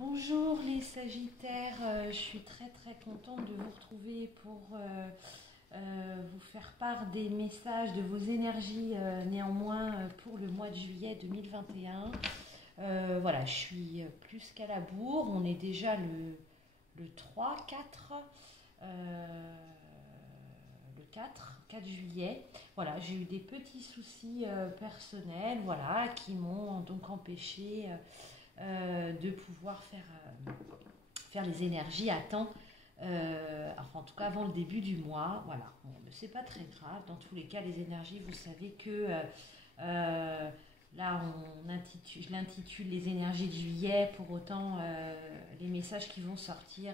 Bonjour les Sagittaires, je suis très contente de vous retrouver pour vous faire part des messages, de vos énergies néanmoins pour le mois de juillet 2021. Voilà, je suis plus qu'à la bourre, on est déjà le 3, 4, le 4 juillet. Voilà, j'ai eu des petits soucis personnels, voilà, qui m'ont donc empêché de pouvoir faire les énergies à temps, enfin en tout cas avant le début du mois, voilà. Bon, c'est pas très grave, dans tous les cas les énergies, vous savez que là je l'intitule les énergies de juillet, pour autant les messages qui vont sortir,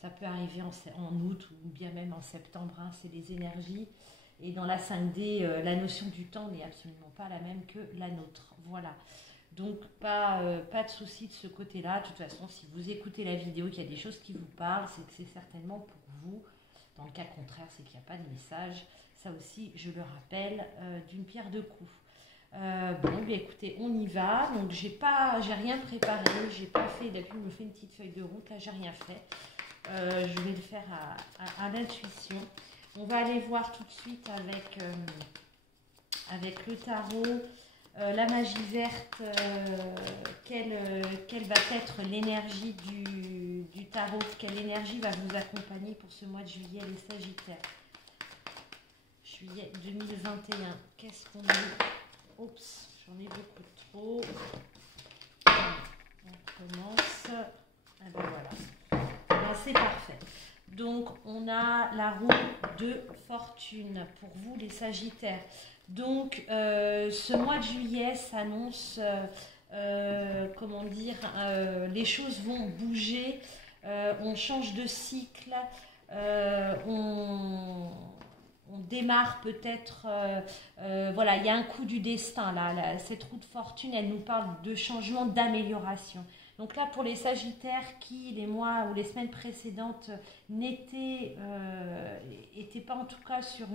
ça peut arriver en août ou bien même en septembre, hein, c'est les énergies. Et dans la 5D, la notion du temps n'est absolument pas la même que la nôtre, voilà. Donc pas de souci de ce côté-là. De toute façon, si vous écoutez la vidéo, qu'il y a des choses qui vous parlent, c'est que c'est certainement pour vous. Dans le cas contraire, c'est qu'il n'y a pas de message. Ça aussi, je le rappelle, d'une pierre deux coups. Bon, bien écoutez, on y va. Donc j'ai rien préparé, j'ai pas fait. D'habitude, je me fais une petite feuille de route. Là, j'ai rien fait. Je vais le faire à l'intuition. On va aller voir tout de suite avec le tarot. La magie verte, quelle va être l'énergie du tarot? Quelle énergie va vous accompagner pour ce mois de juillet, les Sagittaires? Juillet 2021, qu'est-ce qu'on a? Oups, j'en ai beaucoup trop. On commence. Ah ben voilà. Ben c'est parfait. Donc, on a la roue de fortune pour vous, les Sagittaires. Donc, ce mois de juillet s'annonce, comment dire, les choses vont bouger, on change de cycle, on démarre peut-être, voilà, il y a un coup du destin, là, cette roue de fortune, elle nous parle de changement, d'amélioration. Donc là, pour les Sagittaires qui, les mois ou les semaines précédentes, n'étaient pas en tout cas sur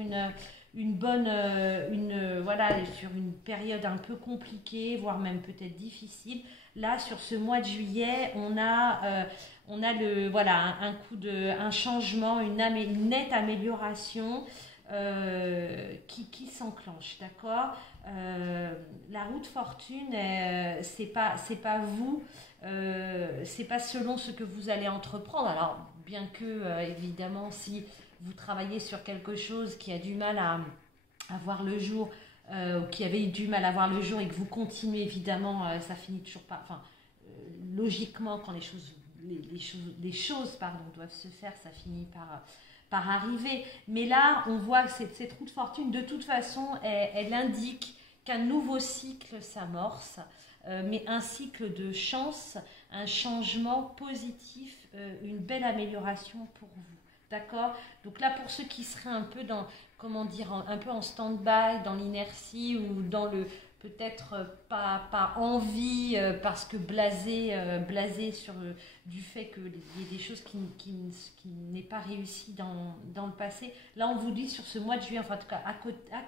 une bonne, voilà, sur une période un peu compliquée, voire même peut-être difficile. Là, sur ce mois de juillet, on a voilà, un changement, une nette amélioration qui s'enclenche, d'accord. La roue de fortune, c'est pas vous, c'est pas selon ce que vous allez entreprendre. Alors, bien que, évidemment, si vous travaillez sur quelque chose qui a du mal à voir le jour, ou qui avait eu du mal à voir le jour et que vous continuez, évidemment, ça finit toujours pas. Enfin, logiquement, quand les choses pardon, doivent se faire, ça finit par arriver. Mais là, on voit que cette roue de fortune, de toute façon, elle indique qu'un nouveau cycle s'amorce, mais un cycle de chance, un changement positif, une belle amélioration pour vous. D'accord? Donc là, pour ceux qui seraient un peu dans, comment dire, un peu en stand-by, dans l'inertie ou dans le peut-être pas envie, parce que blasé sur du fait qu'il y ait des choses qui n'aient pas réussi dans le passé. Là, on vous dit sur ce mois de juillet, enfin en tout cas à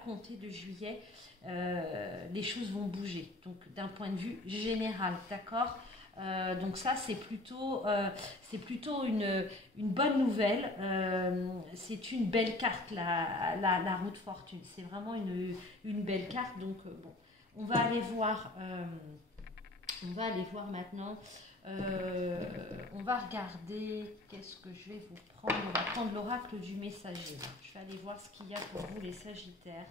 compter de juillet, les choses vont bouger. Donc d'un point de vue général, d'accord? Donc ça, c'est plutôt une bonne nouvelle. C'est une belle carte, la roue de fortune. C'est vraiment une belle carte. Donc bon, on va aller voir maintenant. On va regarder, qu'est-ce que je vais vous prendre? On va prendre l'oracle du messager. Je vais aller voir ce qu'il y a pour vous, les Sagittaires.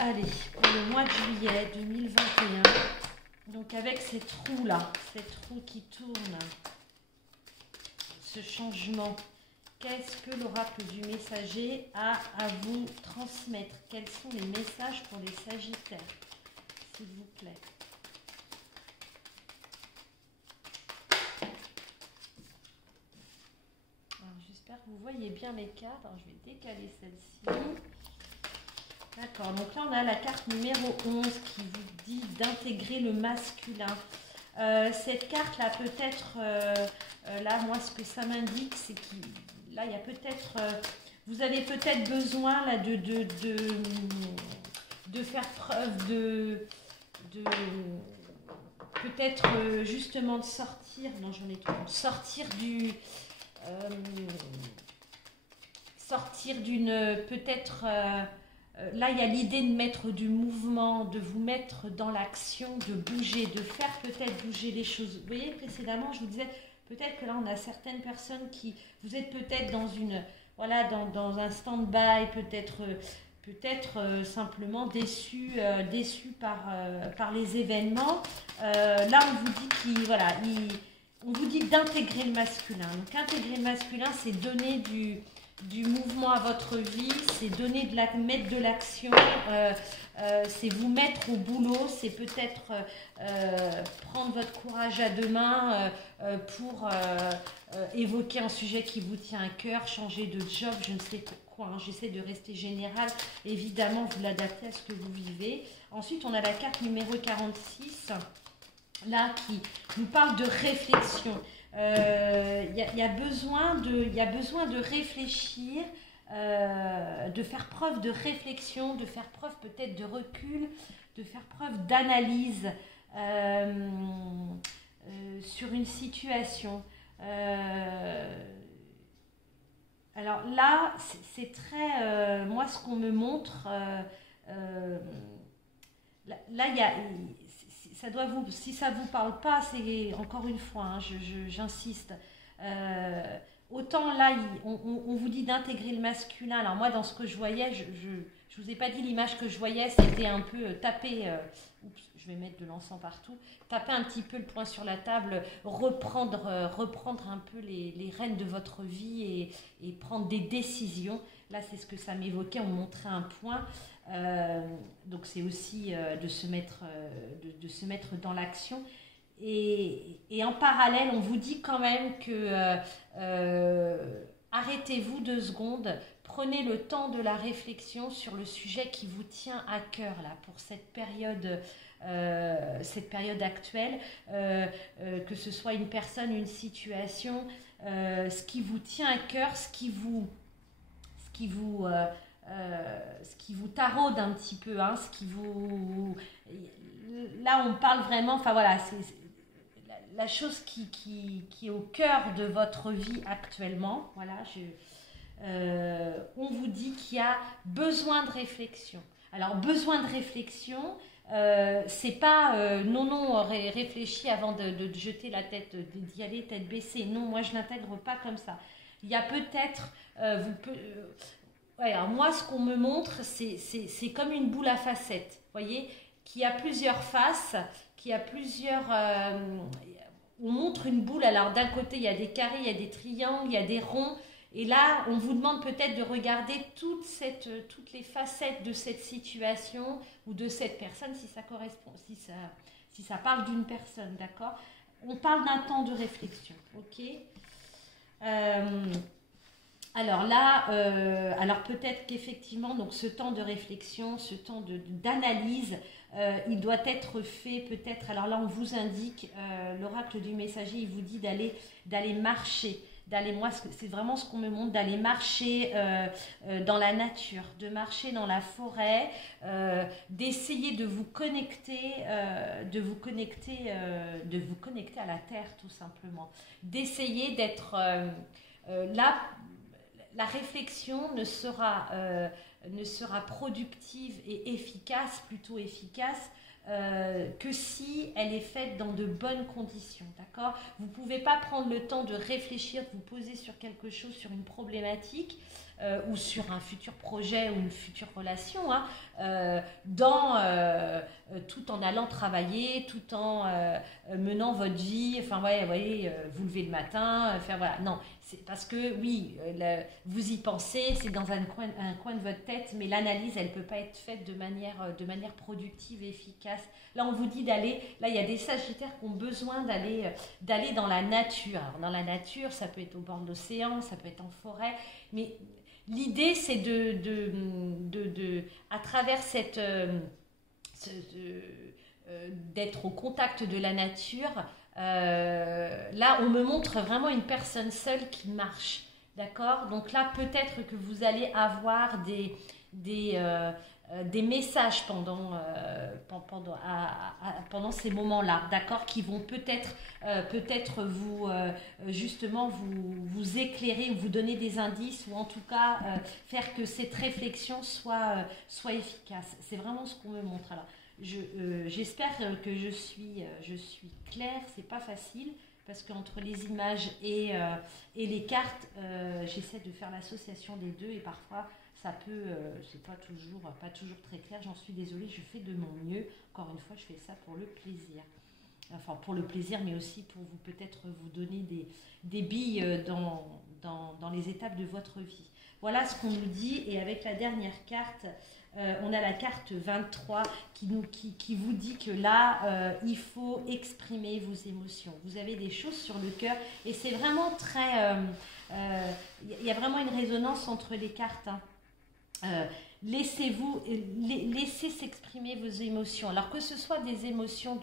Allez, pour le mois de juillet 2021, donc avec cette roue-là, cette roue qui tourne, ce changement, qu'est-ce que l'oracle du messager a à vous transmettre? Quels sont les messages pour les Sagittaires, s'il vous plaît? Alors, j'espère que vous voyez bien les cartes. Alors, je vais décaler celle-ci. D'accord, donc là on a la carte numéro 11 qui vous dit d'intégrer le masculin. Cette carte-là, peut-être, là, moi, ce que ça m'indique, c'est qu'il là, il y a peut-être, vous avez peut-être besoin là de faire preuve peut-être justement de sortir, non j'en ai trop, sortir du, sortir d'une, peut-être, là il y a l'idée de mettre du mouvement, de vous mettre dans l'action, de bouger, de faire peut-être bouger les choses. Vous voyez, précédemment je vous disais, peut-être que là on a certaines personnes qui, vous êtes peut-être dans une, voilà, dans un stand-by, peut-être simplement déçu par les événements. Là, on vous dit voilà, on vous dit d'intégrer le masculin. Donc, intégrer le masculin, c'est donner du mouvement à votre vie, c'est mettre de l'action, c'est vous mettre au boulot, c'est peut-être prendre votre courage à deux mains pour évoquer un sujet qui vous tient à cœur, changer de job, je ne sais quoi, hein, j'essaie de rester général, évidemment vous l'adaptez à ce que vous vivez. Ensuite on a la carte numéro 46, là qui nous parle de réflexion. Y a besoin de réfléchir, de faire preuve de réflexion, de faire preuve peut-être de recul, de faire preuve d'analyse sur une situation. Alors là, c'est très... moi, ce qu'on me montre... là, il y a... Ça doit vous, si ça ne vous parle pas, c'est encore une fois, hein, j'insiste. Autant là, on vous dit d'intégrer le masculin. Alors moi, dans ce que je voyais, je ne vous ai pas dit l'image que je voyais, c'était un peu taper, oups, je vais mettre de l'encens partout, taper un petit peu le poing sur la table, reprendre un peu les rênes de votre vie et prendre des décisions. Là, c'est ce que ça m'évoquait, on montrait un point. Donc c'est aussi de se mettre dans l'action et en parallèle on vous dit quand même que arrêtez-vous 2 secondes, prenez le temps de la réflexion sur le sujet qui vous tient à cœur là pour cette période actuelle, que ce soit une personne, une situation, ce qui vous tient à cœur, ce qui vous taraude un petit peu, hein, là on parle vraiment, enfin voilà, c'est la chose qui est au cœur de votre vie actuellement. Voilà, on vous dit qu'il y a besoin de réflexion. Alors besoin de réflexion, c'est pas non, réfléchis avant de jeter la tête, d'y aller tête baissée. Non, moi je l'intègre pas comme ça. Il y a peut-être, ouais, alors moi, ce qu'on me montre, c'est comme une boule à facettes, voyez, qui a plusieurs faces, qui a plusieurs... on montre une boule, alors d'un côté, il y a des carrés, il y a des triangles, il y a des ronds, et là, on vous demande peut-être de regarder toutes les facettes de cette situation ou de cette personne, si ça correspond, si ça parle d'une personne, d'accord? On parle d'un temps de réflexion, ok? Alors là, alors peut-être qu'effectivement, donc ce temps de réflexion, ce temps d'analyse, il doit être fait peut-être. Alors là, on vous indique, l'oracle du messager, il vous dit d'aller marcher, moi, c'est vraiment ce qu'on me montre, d'aller marcher dans la nature, de marcher dans la forêt, d'essayer de vous connecter, à la terre, tout simplement, d'essayer d'être là. La réflexion ne sera productive et efficace, plutôt efficace, que si elle est faite dans de bonnes conditions, d'accord? Vous ne pouvez pas prendre le temps de réfléchir, de vous poser sur quelque chose, sur une problématique ou sur un futur projet ou une future relation, hein, tout en allant travailler, tout en menant votre vie, enfin, ouais, voyez, vous levez le matin, enfin voilà, non. C'est parce que oui, vous y pensez, c'est dans un coin de votre tête, mais l'analyse, elle ne peut pas être faite de manière productive et efficace. Là, on vous dit d'aller, là, il y a des sagittaires qui ont besoin d'aller dans la nature. Alors, dans la nature, ça peut être au bord de l'océan, ça peut être en forêt, mais l'idée, c'est à travers d'être au contact de la nature. Là, on me montre vraiment une personne seule qui marche. D'accord? Donc là, peut-être que vous allez avoir des messages pendant ces moments-là, d'accord? Qui vont peut-être justement vous éclairer ou vous donner des indices ou en tout cas faire que cette réflexion soit efficace. C'est vraiment ce qu'on me montre. Alors, j'espère que je suis claire, c'est pas facile. Parce qu'entre les images et les cartes, j'essaie de faire l'association des deux et parfois ça peut, c'est pas toujours très clair. J'en suis désolée, je fais de mon mieux. Encore une fois, je fais ça pour le plaisir. Enfin, pour le plaisir, mais aussi pour vous peut-être vous donner des billes dans les étapes de votre vie. Voilà ce qu'on nous dit. Et avec la dernière carte, on a la carte 23 qui vous dit que là, il faut exprimer vos émotions. Vous avez des choses sur le cœur et c'est vraiment très... Il y a vraiment une résonance entre les cartes. Hein. Laissez s'exprimer vos émotions. Alors que ce soit des émotions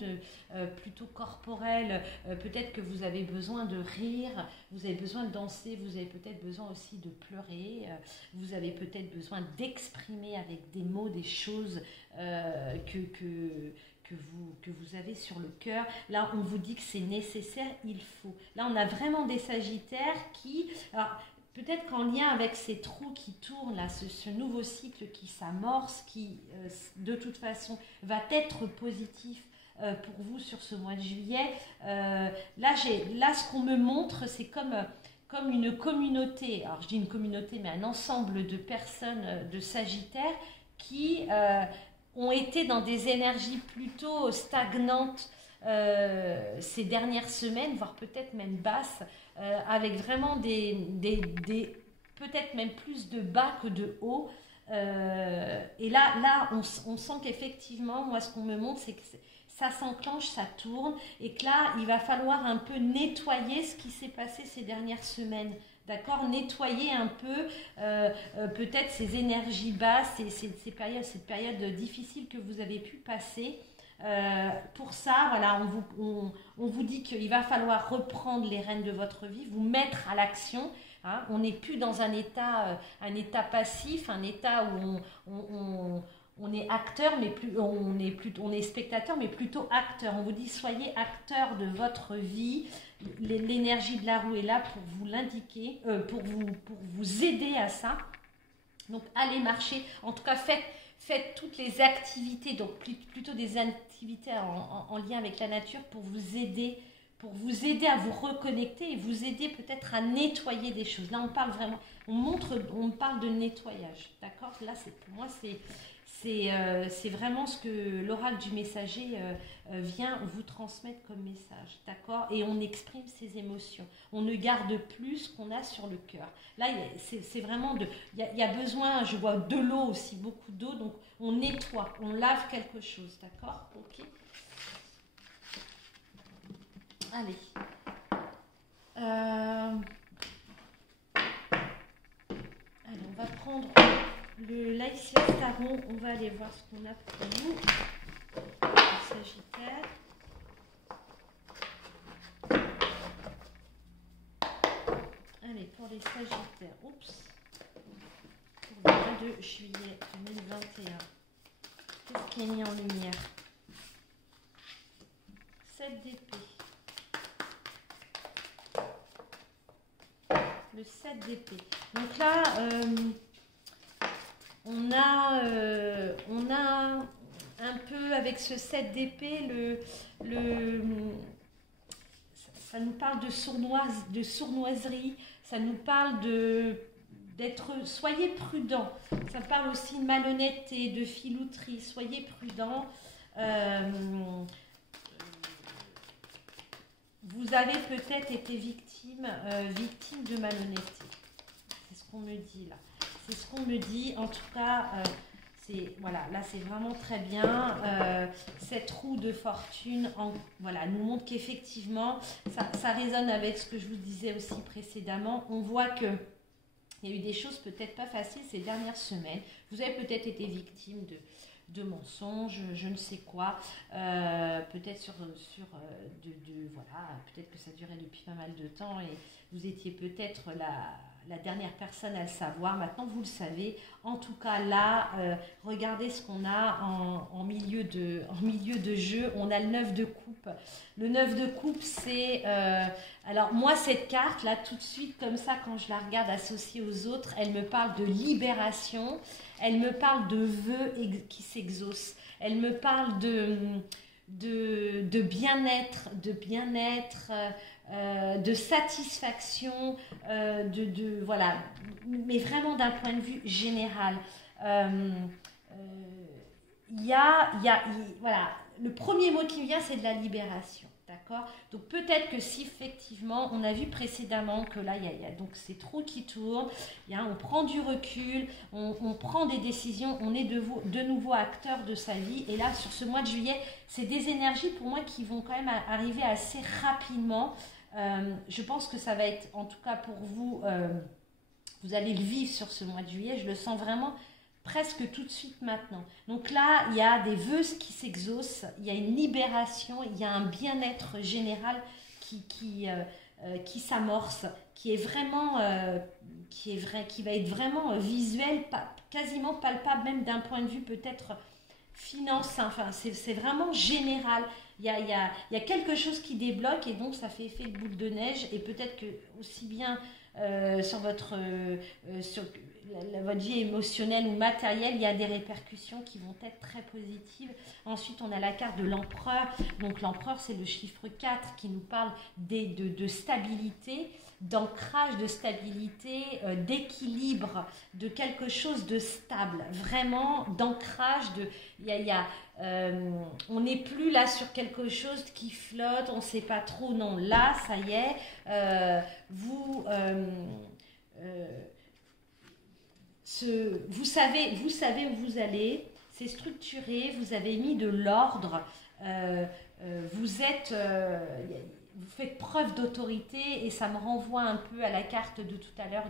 plutôt corporelles, peut-être que vous avez besoin de rire, vous avez besoin de danser, vous avez peut-être besoin aussi de pleurer, vous avez peut-être besoin d'exprimer avec des mots des choses que vous avez sur le cœur. Là, on vous dit que c'est nécessaire, il faut. Là, on a vraiment des sagittaires qui... Alors, peut-être qu'en lien avec ces trous qui tournent, là, ce nouveau cycle qui s'amorce, qui de toute façon va être positif pour vous sur ce mois de juillet, là, ce qu'on me montre, c'est comme une communauté, alors je dis une communauté, mais un ensemble de personnes de Sagittaire qui ont été dans des énergies plutôt stagnantes ces dernières semaines, voire peut-être même basses, avec vraiment peut-être même plus de bas que de haut. Et là on sent qu'effectivement, moi ce qu'on me montre, c'est que ça s'enclenche, ça tourne, et que là, il va falloir un peu nettoyer ce qui s'est passé ces dernières semaines. D'accord? Nettoyer un peu peut-être ces énergies basses, cette période difficile que vous avez pu passer. Pour ça, voilà, on vous dit qu'il va falloir reprendre les rênes de votre vie, vous mettre à l'action. Hein, on n'est plus dans un état passif, un état où on est acteur, mais on est spectateur, mais plutôt acteur. On vous dit soyez acteur de votre vie. L'énergie de la roue est là pour vous l'indiquer, pour vous aider à ça. Donc allez marcher. En tout cas, faites toutes les activités, donc plutôt des activités en lien avec la nature pour vous aider à vous reconnecter et vous aider peut-être à nettoyer des choses. Là, on parle vraiment, on parle de nettoyage, d'accord? Là, pour moi, c'est vraiment ce que l'oracle du messager vient vous transmettre comme message, d'accord? Et on exprime ses émotions. On ne garde plus ce qu'on a sur le cœur. Là, c'est vraiment il y a besoin, je vois de l'eau aussi, beaucoup d'eau, donc on nettoie, on lave quelque chose, d'accord? Ok. Allez. Allez, on va prendre le Lycia Taron. On va aller voir ce qu'on a pour nous. Le Sagittaire. Allez, pour les Sagittaires. Oups. Pour le 22 juillet 2021. Qu'est-ce qui est mis en lumière? 7 d'épée. Le 7 d'épée. Donc là, on a un peu avec ce 7 d'épée, ça nous parle de sournoiserie, ça nous parle soyez prudent. Ça parle aussi de malhonnêteté, de filouterie, soyez prudent. Vous avez peut-être été victime de malhonnêteté. C'est ce qu'on me dit là. C'est ce qu'on me dit. En tout cas, voilà, là c'est vraiment très bien. Cette roue de fortune nous montre qu'effectivement, ça résonne avec ce que je vous disais aussi précédemment. On voit que il y a eu des choses peut-être pas faciles ces dernières semaines. Vous avez peut-être été victime de mensonges, je ne sais quoi, peut-être voilà, peut-être que ça durait depuis pas mal de temps et vous étiez peut-être la dernière personne à le savoir. Maintenant, vous le savez. En tout cas, là, regardez ce qu'on a en milieu de jeu. On a le 9 de coupe. Le 9 de coupe, c'est... alors, moi, cette carte, là, tout de suite, comme ça, quand je la regarde associée aux autres, elle me parle de libération. Elle me parle de vœux qui s'exaucent. Elle me parle de bien-être, de satisfaction, voilà, mais vraiment d'un point de vue général. Voilà, le premier mot qui me vient, c'est de la libération. D'accord? Donc peut-être que si effectivement, on a vu précédemment que là, il y a donc ces trous qui tournent, on prend du recul, on prend des décisions, on est de nouveau acteur de sa vie. Et là, sur ce mois de juillet, c'est des énergies pour moi qui vont quand même arriver assez rapidement. Je pense que ça va être, en tout cas pour vous, vous allez le vivre sur ce mois de juillet. Je le sens vraiment presque tout de suite maintenant. Donc là, il y a des vœux qui s'exaucent, il y a une libération, il y a un bien-être général qui s'amorce, qui va être vraiment visuel, quasiment palpable, même d'un point de vue peut-être finance. Enfin, c'est vraiment général. Il y a quelque chose qui débloque et donc ça fait effet de boule de neige et peut-être que aussi bien sur votre vie émotionnelle ou matérielle, il y a des répercussions qui vont être très positives. Ensuite, on a la carte de l'empereur. Donc l'empereur, c'est le chiffre 4 qui nous parle de stabilité, d'ancrage, de stabilité, d'équilibre, de quelque chose de stable, vraiment d'ancrage. On n'est plus là sur quelque chose qui flotte, on ne sait pas trop. Non, là, ça y est, vous savez où vous allez, c'est structuré, vous avez mis de l'ordre, vous faites preuve d'autorité et ça me renvoie un peu à la carte de tout à l'heure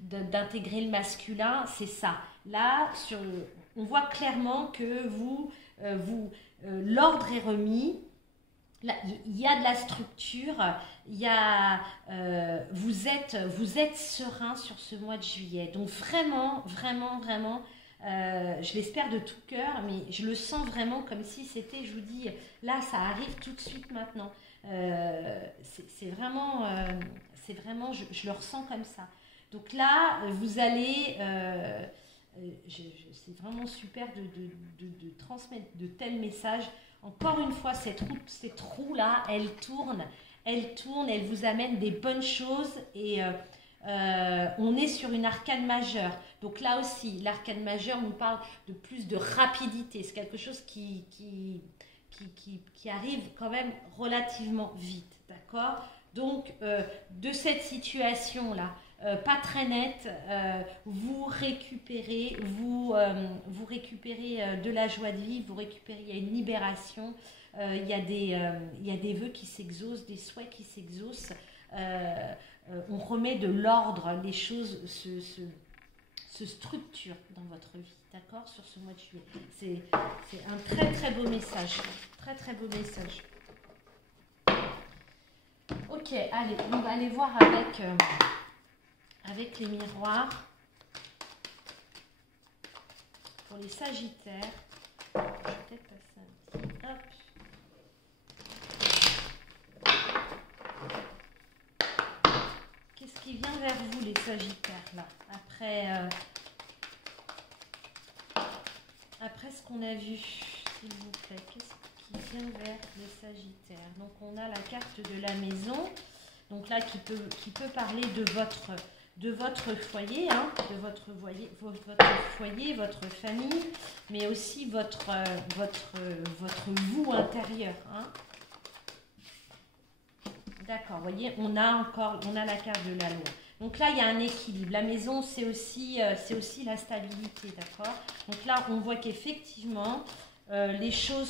d'intégrer le masculin, c'est ça. Là, on voit clairement que l'ordre est remis. Là, il y a de la structure, vous êtes serein sur ce mois de juillet. Donc vraiment, vraiment, vraiment, je l'espère de tout cœur, mais je le sens vraiment comme si c'était, je vous dis, là, ça arrive tout de suite maintenant. C'est vraiment, je le ressens comme ça. Donc là, vous allez... c'est vraiment super de transmettre de tels messages. Encore une fois, cette roue-là, elle tourne, elle vous amène des bonnes choses et on est sur une arcane majeure. Donc là aussi, l'arcane majeure nous parle de plus de rapidité. C'est quelque chose qui arrive quand même relativement vite, d'accord? Donc, de cette situation-là, pas très nette, vous récupérez de la joie de vivre, il y a une libération, il y a des vœux qui s'exaucent, des souhaits qui s'exaucent, on remet de l'ordre, les choses se structurent dans votre vie, d'accord, sur ce mois de juillet. C'est un très très beau message, très très beau message. Ok, allez, on va aller voir avec les miroirs pour les sagittaires. Je vais peut-être passer un petit... Hop. Qu'est-ce qui vient vers vous, les sagittaires, là, après ce qu'on a vu, s'il vous plaît, qu'est-ce qui vient vers les sagittaires? Donc, on a la carte de la maison, donc là, qui peut parler de votre foyer, hein, de votre foyer, votre famille, mais aussi votre vous intérieur. Hein. D'accord, vous voyez, on a la carte de la loi. Donc là, il y a un équilibre. La maison, c'est aussi la stabilité, d'accord? Donc là, on voit qu'effectivement, les choses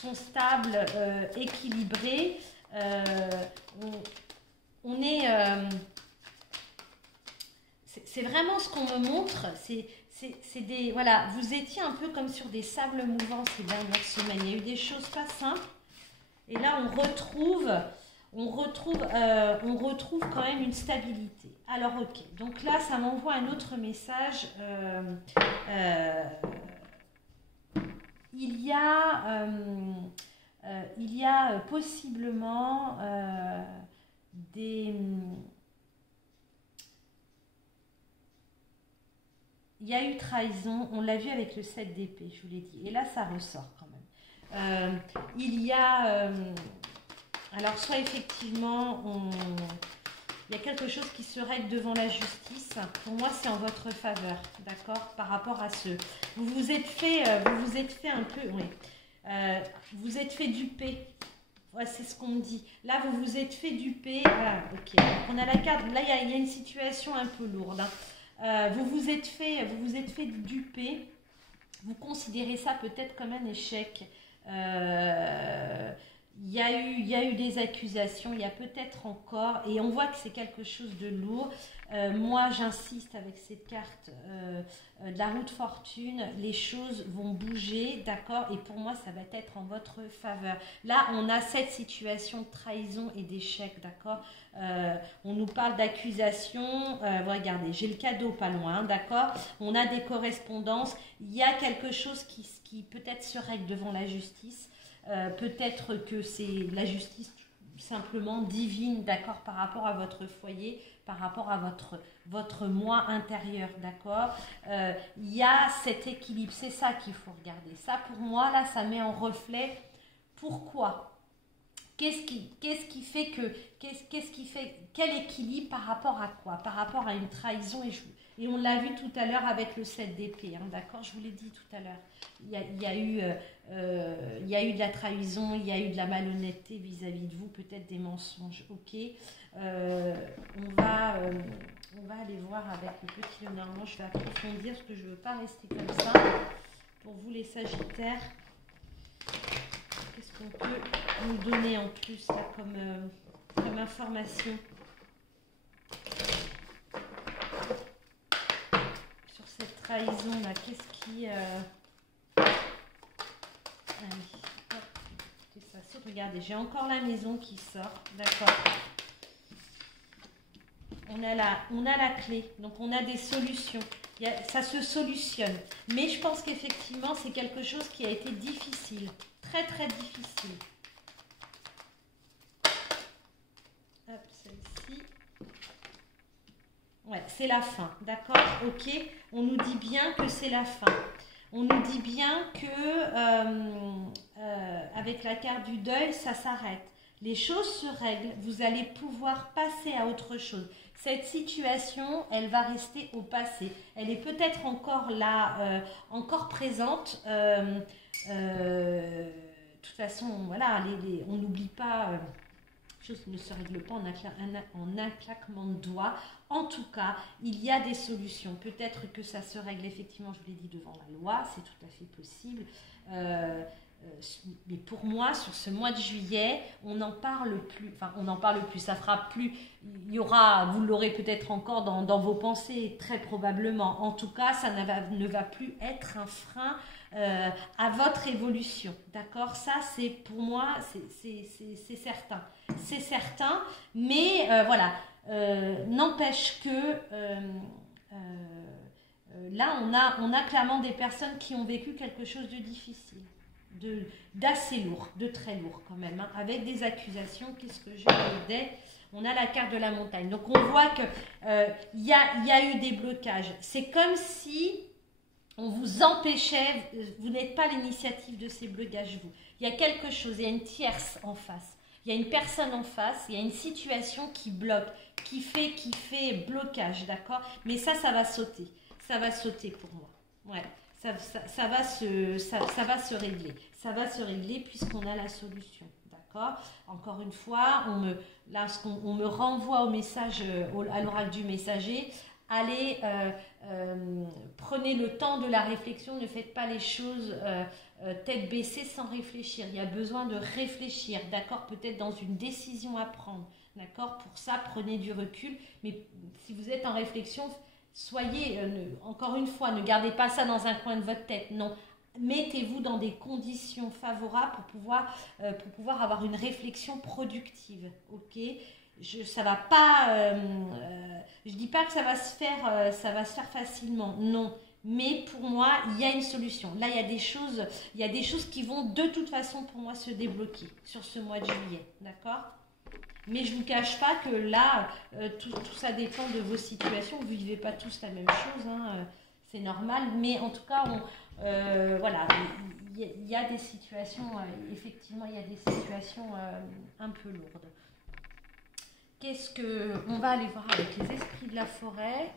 sont stables, équilibrées. On est... c'est vraiment ce qu'on me montre, voilà, vous étiez un peu comme sur des sables mouvants ces dernières semaines, il y a eu des choses pas simples, et là on retrouve on retrouve quand même une stabilité. Alors, ok. Donc là, ça m'envoie un autre message. Il y a possiblement des... Il y a eu trahison, on l'a vu avec le 7 d'épée, je vous l'ai dit. Et là, ça ressort quand même. Il y a... alors, soit effectivement, il y a quelque chose qui se règle devant la justice. Pour moi, c'est en votre faveur, d'accord, par rapport à ce... Vous vous êtes fait un peu... Oui. Vous vous êtes fait duper. Ouais, c'est ce qu'on me dit. Là, vous vous êtes fait duper. Voilà, ok. On a la carte. Là, il y a une situation un peu lourde. Vous vous êtes fait duper. Vous considérez ça peut-être comme un échec. Il y a eu des accusations, il y a peut-être encore, et on voit que c'est quelque chose de lourd. Moi, j'insiste avec cette carte de la roue de fortune, les choses vont bouger, d'accord, et pour moi, ça va être en votre faveur. Là, on a cette situation de trahison et d'échec, d'accord. On nous parle d'accusation, regardez, j'ai le cadeau pas loin, d'accord. On a des correspondances, il y a quelque chose qui peut-être se règle devant la justice. Peut-être que c'est la justice simplement divine, d'accord, par rapport à votre foyer, par rapport à votre moi intérieur, d'accord. Il y a cet équilibre, c'est ça qu'il faut regarder. Ça, pour moi, là, ça met en reflet pourquoi. Qu'est-ce qui fait quel équilibre par rapport à quoi? Par rapport à une trahison, et on l'a vu tout à l'heure avec le 7 d'épée, hein, d'accord, je vous l'ai dit tout à l'heure. Il y a eu de la trahison, il y a eu de la malhonnêteté vis-à-vis de vous, peut-être des mensonges, ok. On va aller voir avec le petit Lenormand, je vais approfondir parce que je ne veux pas rester comme ça. Pour vous les Sagittaires, qu'est-ce qu'on peut nous donner en plus là, comme information sur cette trahison là? Qu'est-ce qui... Allez, hop, c'est ça. Regardez, j'ai encore la maison qui sort, d'accord. On a la clé, donc on a des solutions. Ça se solutionne. Mais je pense qu'effectivement, c'est quelque chose qui a été difficile. Très, très difficile. Hop, celle-ci. Ouais, c'est la fin, d'accord, ok. On nous dit bien que c'est la fin. On nous dit bien que avec la carte du deuil, ça s'arrête. Les choses se règlent, vous allez pouvoir passer à autre chose. Cette situation, elle va rester au passé. Elle est peut-être encore là, encore présente. De toute façon, voilà, on n'oublie pas, les choses ne se règlent pas en un claquement de doigts. En tout cas, il y a des solutions. Peut-être que ça se règle effectivement, je vous l'ai dit, devant la loi, c'est tout à fait possible. Mais pour moi, sur ce mois de juillet, on n'en parle plus. Enfin, on n'en parle plus. Ça fera plus. Il y aura, vous l'aurez peut-être encore dans vos pensées, très probablement. En tout cas, ça ne va plus être un frein à votre évolution. D'accord? Ça, c'est pour moi, c'est certain. C'est certain. Mais voilà. N'empêche que là, on a clairement des personnes qui ont vécu quelque chose de difficile, d'assez lourd, de très lourd quand même, hein, avec des accusations. Qu'est-ce que j'ai? On a la carte de la montagne. Donc on voit que y a eu des blocages. C'est comme si on vous empêchait, vous n'êtes pas l'initiative de ces blocages, vous. Il y a quelque chose, il y a une tierce en face. Il y a une personne en face, il y a une situation qui bloque, qui fait blocage, d'accord? Mais ça va sauter. Ça va sauter pour moi. Ouais, ça va se régler. Ça va se régler puisqu'on a la solution, d'accord? Encore une fois, on me renvoie au message, à l'oral du messager. Allez, prenez le temps de la réflexion, ne faites pas les choses tête baissée sans réfléchir. Il y a besoin de réfléchir, d'accord, peut-être dans une décision à prendre, d'accord. Pour ça, prenez du recul, mais si vous êtes en réflexion, soyez, encore une fois, ne gardez pas ça dans un coin de votre tête, non. mettez-vous dans des conditions favorables pour pouvoir avoir une réflexion productive, ok? Ça va pas, je dis pas que ça va se faire facilement, non. Mais pour moi, il y a une solution. Là, il y a des choses qui vont de toute façon pour moi se débloquer sur ce mois de juillet, d'accord? Mais je ne vous cache pas que là, tout ça dépend de vos situations. Vous ne vivez pas tous la même chose, hein, c'est normal. Mais en tout cas, voilà, il y a des situations, effectivement, il y a des situations un peu lourdes. On va aller voir avec les esprits de la forêt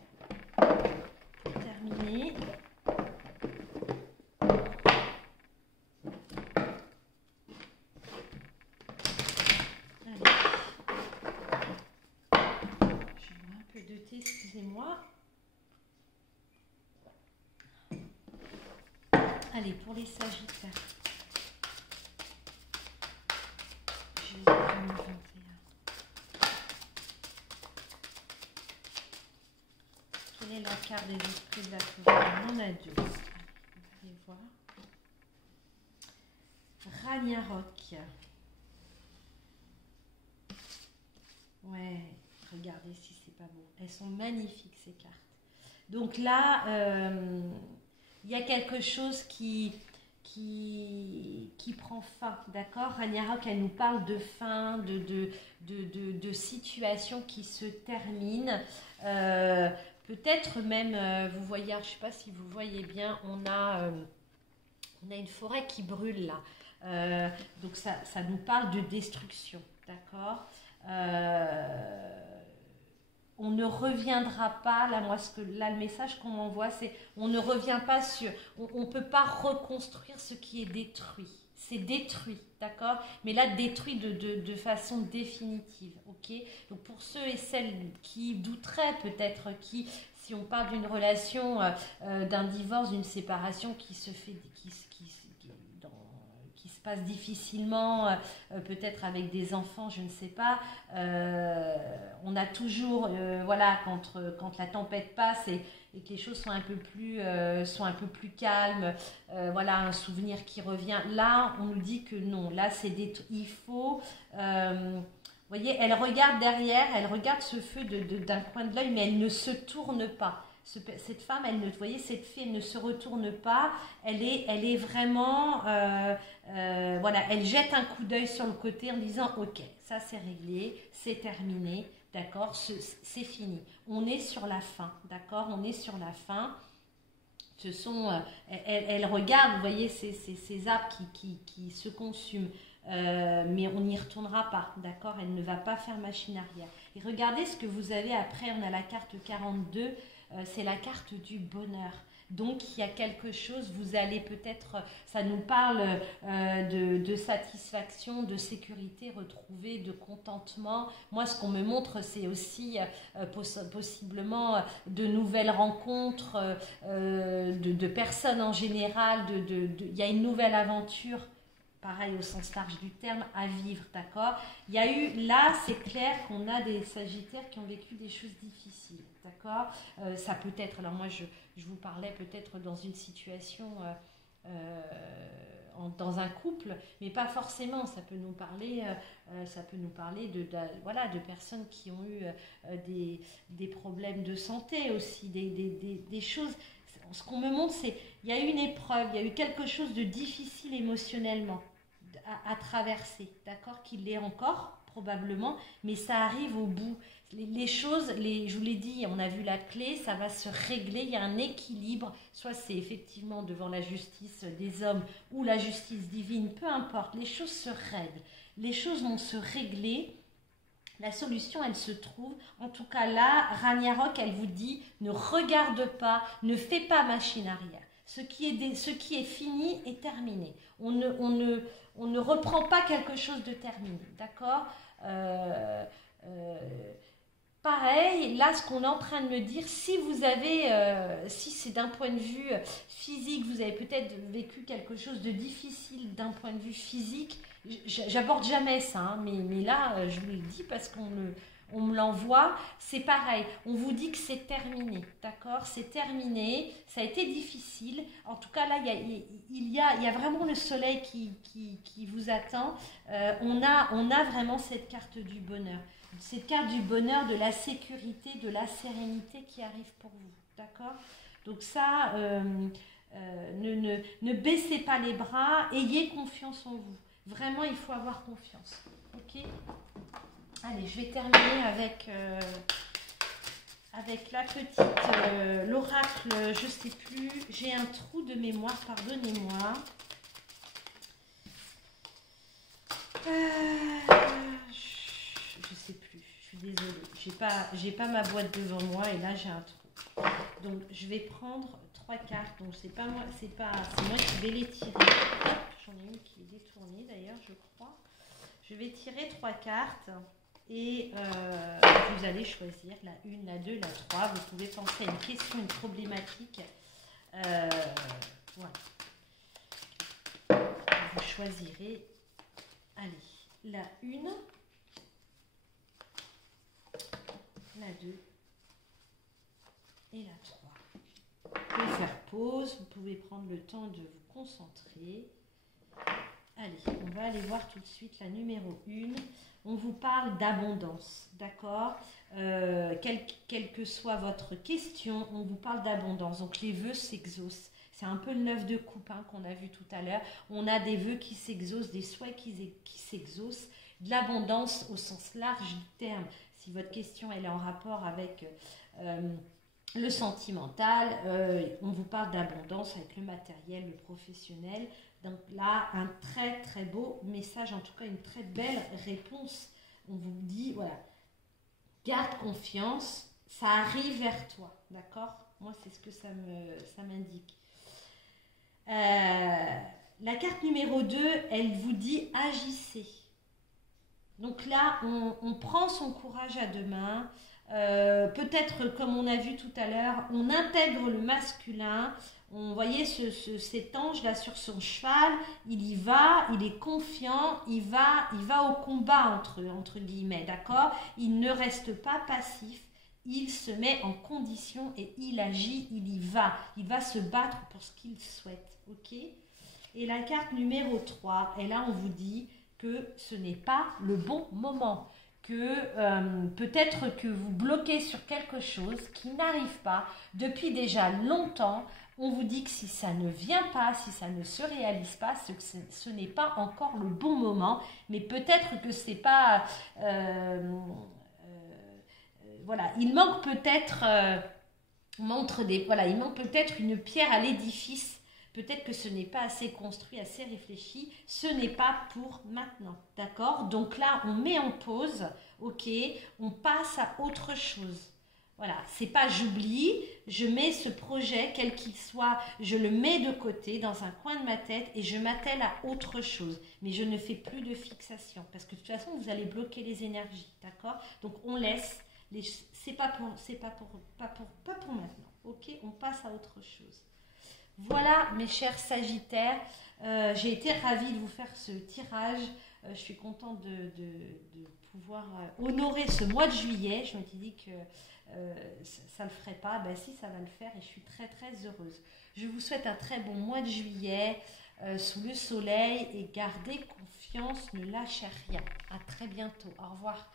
pour terminer. Excusez-moi. Allez, pour les Sagittaires. Juillet 2021. Quelle est la carte des esprits de la forêt? On en a deux. Allez, on va aller voir. Ragnarok. Ouais, regardez si c'est pas beau. Elles sont magnifiques ces cartes. Donc là, il y a quelque chose qui prend fin, d'accord? Ragnarok, elle nous parle de fin, de situation qui se termine. Peut-être même, vous voyez, je ne sais pas si vous voyez bien, on a une forêt qui brûle là. Donc ça nous parle de destruction, d'accord? On ne reviendra pas, là le message qu'on m'envoie, c'est on ne revient pas sur, on ne peut pas reconstruire ce qui est détruit. C'est détruit, d'accord? Mais là, détruit de façon définitive, ok? Donc pour ceux et celles qui douteraient peut-être, si on parle d'une relation, d'un divorce, d'une séparation qui se fait, qui se passe difficilement, peut-être avec des enfants, je ne sais pas. On a toujours, voilà, quand la tempête passe et que les choses sont un peu plus calmes, voilà, un souvenir qui revient. Là, on nous dit que non, là, il faut... vous voyez, elle regarde derrière, elle regarde ce feu d'un coin de l'œil, mais elle ne se tourne pas. Cette femme, vous voyez, cette fille, elle ne se retourne pas, elle est vraiment, voilà, elle jette un coup d'œil sur le côté en disant, ok, ça c'est réglé, c'est terminé, d'accord, c'est fini. On est sur la fin, d'accord, on est sur la fin. Ce sont, elle regarde, vous voyez, ces arbres qui se consument. Mais on n'y retournera pas, d'accord? Elle ne va pas faire machine arrière. Et regardez ce que vous avez après, on a la carte 42, c'est la carte du bonheur. Donc il y a quelque chose, vous allez peut-être, ça nous parle de satisfaction, de sécurité retrouvée, de contentement. Moi ce qu'on me montre c'est aussi possiblement de nouvelles rencontres, de personnes en général, il y a une nouvelle aventure. Pareil au sens large du terme, à vivre, d'accord? Il y a eu, là, c'est clair qu'on a des Sagittaires qui ont vécu des choses difficiles, d'accord? Ça peut être, alors moi je vous parlais peut-être dans une situation, dans un couple, mais pas forcément, ça peut nous parler voilà, de personnes qui ont eu des problèmes de santé aussi, des choses. Ce qu'on me montre, c'est il y a eu une épreuve, il y a eu quelque chose de difficile émotionnellement à traverser, d'accord, qu'il l'est encore probablement, mais ça arrive au bout. Les choses, je vous l'ai dit, on a vu la clé, ça va se régler, il y a un équilibre, soit c'est effectivement devant la justice des hommes ou la justice divine, peu importe, les choses se règlent, les choses vont se régler. La solution, elle se trouve. En tout cas, là, Ragnarok, elle vous dit, ne regarde pas, ne fais pas machine arrière. Ce qui est fini est terminé. On ne reprend pas quelque chose de terminé, d'accord? Pareil, là, ce qu'on est en train de me dire, si vous avez, si c'est d'un point de vue physique, vous avez peut-être vécu quelque chose de difficile d'un point de vue physique, j'aborde jamais ça, hein, mais là, je vous le dis parce qu'on on me l'envoie, c'est pareil. On vous dit que c'est terminé, d'accord? C'est terminé, ça a été difficile. En tout cas, là, il y a vraiment le soleil qui vous attend. On a vraiment cette carte du bonheur. Cette carte du bonheur, de la sécurité, de la sérénité qui arrive pour vous, d'accord? Donc ça, ne baissez pas les bras, ayez confiance en vous. Vraiment, il faut avoir confiance, ok? Allez, je vais terminer avec la petite, l'oracle, je ne sais plus, j'ai un trou de mémoire, pardonnez-moi. Je ne sais plus, je suis désolée, j'ai pas ma boîte devant moi et là j'ai un trou. Donc je vais prendre 3 cartes, donc c'est moi qui vais les tirer. J'en ai une qui est détournée d'ailleurs, je crois. Je vais tirer 3 cartes. Et vous allez choisir la 1, la 2, la 3. Vous pouvez penser à une question, une problématique. Voilà. Vous choisirez, allez, la 1, la 2 et la 3. Vous pouvez faire pause, vous pouvez prendre le temps de vous concentrer. Allez, on va aller voir tout de suite la numéro 1. On vous parle d'abondance, d'accord? Quelle que soit votre question, on vous parle d'abondance. Donc les vœux s'exaucent. C'est un peu le 9 de coupe hein, qu'on a vu tout à l'heure. On a des vœux qui s'exaucent, des souhaits qui s'exaucent. De l'abondance au sens large du terme. Si votre question elle est en rapport avec le sentimental, on vous parle d'abondance avec le matériel, le professionnel. Donc là, un très très beau message, en tout cas une très belle réponse. On vous dit, voilà, garde confiance, ça arrive vers toi, d'accord? Moi, c'est ce que ça m'indique. La carte numéro 2, elle vous dit agissez. Donc là, on prend son courage à deux mains. Peut-être, comme on a vu tout à l'heure, on intègre le masculin. On voyait cet ange là sur son cheval, il y va, il est confiant, il va au combat entre guillemets, d'accord? Il ne reste pas passif, il se met en condition et il agit, il va se battre pour ce qu'il souhaite, ok? Et la carte numéro 3, et là on vous dit que ce n'est pas le bon moment. Que peut-être que vous bloquez sur quelque chose qui n'arrive pas depuis déjà longtemps. On vous dit que si ça ne vient pas, si ça ne se réalise pas, ce n'est pas encore le bon moment, mais peut-être que c'est pas... voilà, il manque peut-être il manque peut-être une pierre à l'édifice. Peut-être que ce n'est pas assez construit, assez réfléchi. Ce n'est pas pour maintenant, d'accord? Donc là, on met en pause, ok? On passe à autre chose. Voilà, c'est pas j'oublie, je mets ce projet, quel qu'il soit, je le mets de côté dans un coin de ma tête et je m'attelle à autre chose. Mais je ne fais plus de fixation parce que de toute façon, vous allez bloquer les énergies, d'accord? Donc on laisse, c'est pas pour maintenant, ok? On passe à autre chose. Voilà mes chers Sagittaires, j'ai été ravie de vous faire ce tirage. Je suis contente de pouvoir honorer ce mois de juillet. Je m'étais dit que ça ne le ferait pas. Ben si, ça va le faire et je suis très très heureuse. Je vous souhaite un très bon mois de juillet sous le soleil et gardez confiance, ne lâchez rien. À très bientôt. Au revoir.